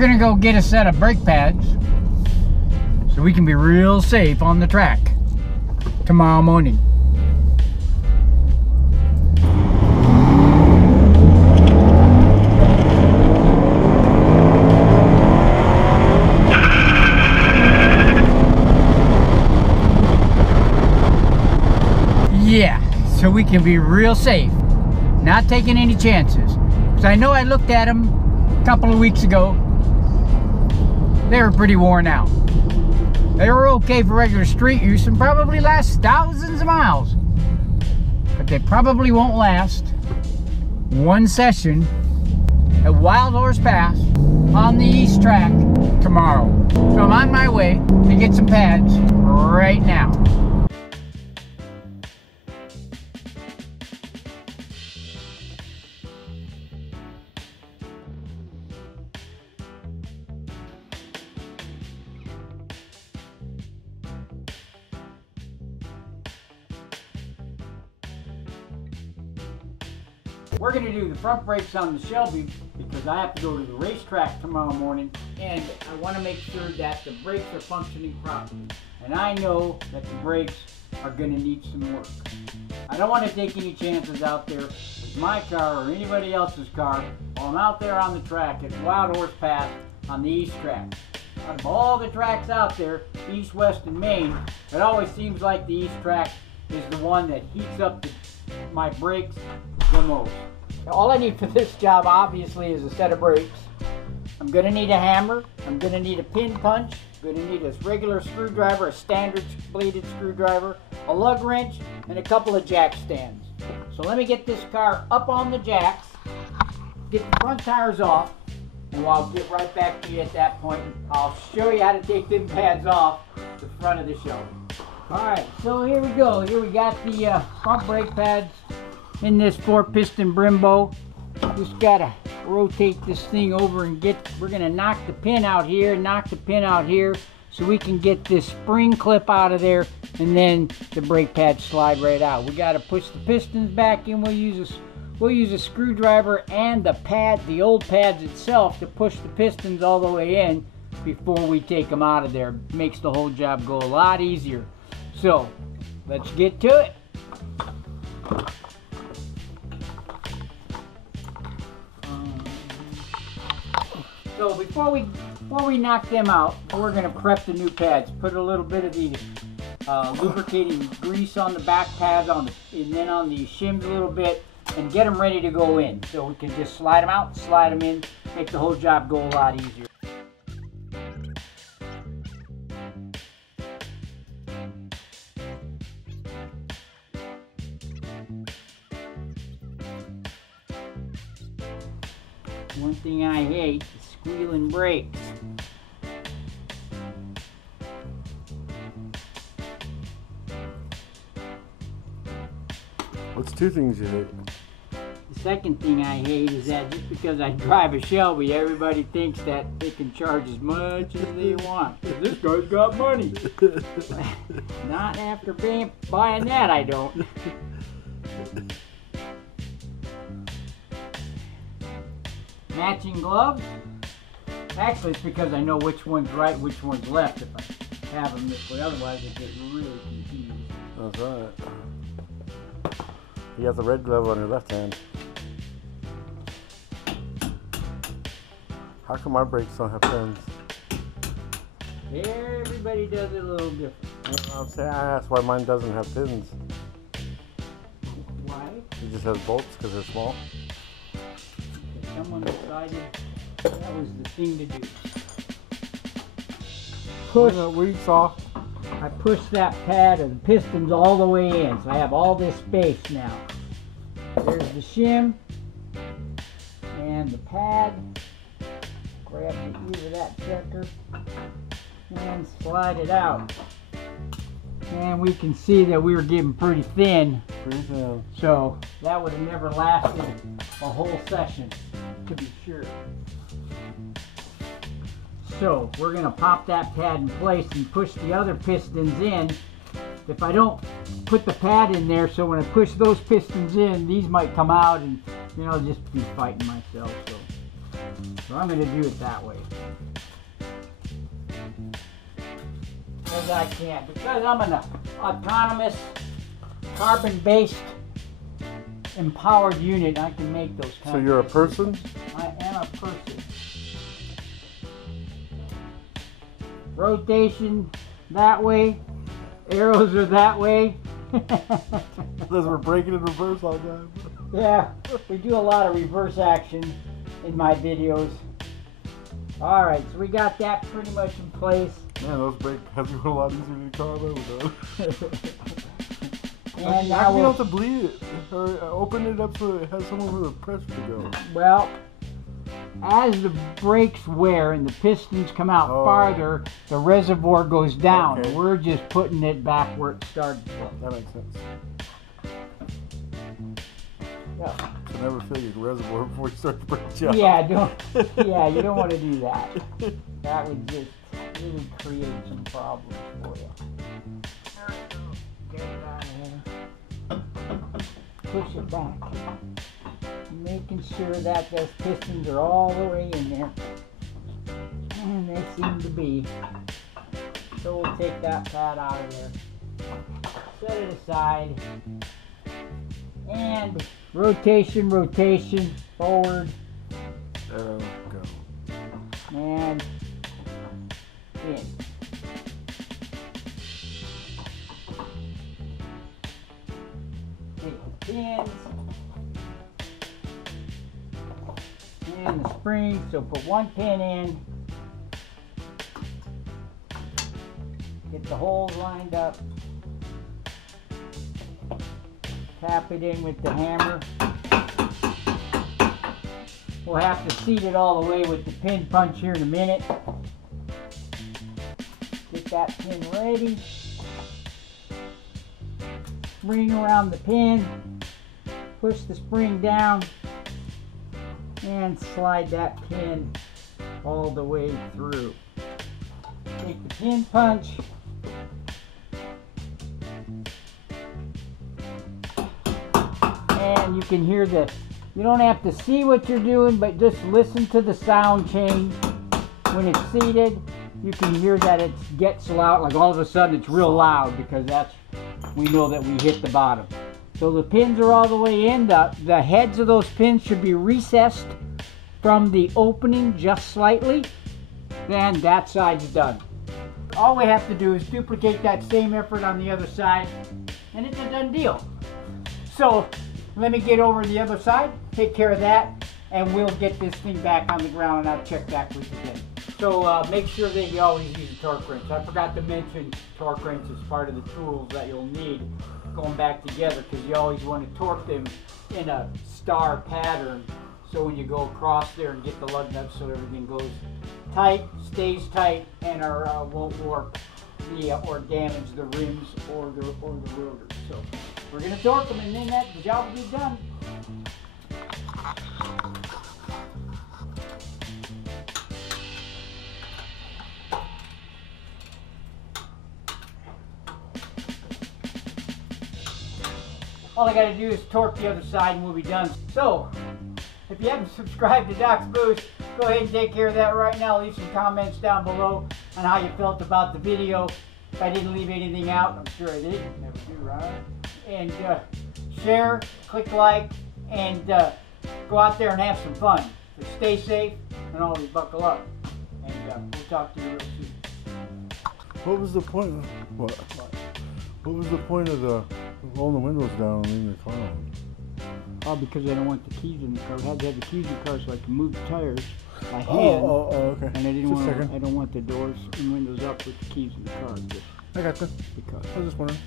gonna go get a set of brake pads so we can be real safe on the track tomorrow morning. Yeah, so we can be real safe, not taking any chances. Because I know I looked at them a couple of weeks ago. They were pretty worn out. They were okay for regular street use and probably last thousands of miles. But they probably won't last one session at Wild Horse Pass on the East Track tomorrow. So I'm on my way to get some pads right now. We're going to do the front brakes on the Shelby because I have to go to the racetrack tomorrow morning, and I want to make sure that the brakes are functioning properly. And I know that the brakes are going to need some work. I don't want to take any chances out there with my car or anybody else's car while I'm out there on the track at Wild Horse Pass on the East Track. Out of all the tracks out there, East, West, and Main, it always seems like the East Track is the one that heats up my brakes the most. All I need for this job obviously is a set of brakes. I'm going to need a hammer, I'm going to need a pin punch, I'm going to need a regular screwdriver, a standard bladed screwdriver, a lug wrench, and a couple of jack stands. So let me get this car up on the jacks, get the front tires off, and I'll get right back to you at that point. I'll show you how to take them pads off the front of the Shelby. Alright, so here we go. Here we got the front brake pads in this 4-piston Brembo. Just gotta rotate this thing over and we're gonna knock the pin out here, knock the pin out here, so we can get this spring clip out of there, and then the brake pads slide right out. We gotta push the pistons back in. We'll use a screwdriver and the old pads itself to push the pistons all the way in before we take them out of there. Makes the whole job go a lot easier. So let's get to it. So before we knock them out, we're going to prep the new pads. Put a little bit of the lubricating grease on the back pads, and then on the shims a little bit, and get them ready to go in. So we can just slide them out, slide them in, make the whole job go a lot easier. One thing I hate is squealing brakes. What's two things you hate? The second thing I hate is that just because I drive a Shelby, everybody thinks that they can charge as much as they want. This guy's got money. Not after buying that, I don't. Matching gloves. Actually, it's because I know which one's right, which one's left if I have them this way. Otherwise, I get really confused. That's right. You got the red glove on your left hand. How come our brakes don't have pins? Everybody does it a little different. I'm saying, I asked why mine doesn't have pins. Why? It just has bolts because they're small. Someone decided that was the thing to do. Push. I push that pad of the pistons all the way in, so I have all this space now. There's the shim and the pad. Grab the ear of that checker and slide it out. And we can see that we were getting pretty thin. Pretty thin. So that would have never lasted a whole session, to be sure. So we're going to pop that pad in place and push the other pistons in. If I don't put the pad in there, so when I push those pistons in, these might come out and, you know, just be fighting myself. So So I'm going to do it that way. As I can. Because I'm an autonomous, carbon-based, empowered unit, I can make those kinds. So you're a person? I am a person. Rotation that way. Arrows are that way. Because we're breaking in reverse all the time. Yeah, we do a lot of reverse action in my videos. Alright, so we got that pretty much in place. Man, those brake pads were a lot easier than the car I've ever done. And now now you we'll, have to bleed it or open it up so it has somewhere for the pressure to go. well, as the brakes wear and the pistons come out farther, the reservoir goes down. Okay. We're just putting it back where it started from. That makes sense. Yeah. So never fill your reservoir before you start the brake job. Yeah, yeah, you don't want to do that. That would just really create some problems for you. Get it out of here. Push it back. Making sure that those pistons are all the way in there. And they seem to be. So we'll take that pad out of there. Set it aside. And rotation, rotation, forward. There we go. And in. Take the pins and the springs. So put one pin in. Get the holes lined up. Tap it in with the hammer. We'll have to seat it all the way with the pin punch here in a minute. Get that pin ready. Spring around the pin. Push the spring down. And slide that pin all the way through. Take the pin punch. And you can hear you don't have to see what you're doing, but just listen to the sound change. When it's seated, you can hear that it gets loud, like all of a sudden it's real loud, because we know that we hit the bottom. So the pins are all the way in. The heads of those pins should be recessed from the opening just slightly. Then that side's done. All we have to do is duplicate that same effort on the other side, and it's a done deal. So let me get over the other side, take care of that, and we'll get this thing back on the ground, and I'll check back with you then. So make sure that you always use a torque wrench. I forgot to mention torque wrench is part of the tools that you'll need going back together, because you always want to torque them in a star pattern, so when you go across there and get the lug nuts so everything goes tight, stays tight, and won't warp or damage the rims or the rotor. So we're going to torque them, and then the job will be done. All I got to do is torque the other side and we'll be done. So, if you haven't subscribed to Doc's Boost, go ahead and take care of that right now. Leave some comments down below on how you felt about the video. If I didn't leave anything out, I'm sure I did. Never do, right? And share, click like, and go out there and have some fun. So stay safe and always buckle up. And we'll talk to you real soon. What was the point of what? What was the point of rolling the windows down and leaving the car on? Oh, because I don't want the keys in the car. I had to have the keys in the car so I can move the tires by hand. Okay. And I don't want the doors and windows up with the keys in the car. Just I got that. because. I was just wondering.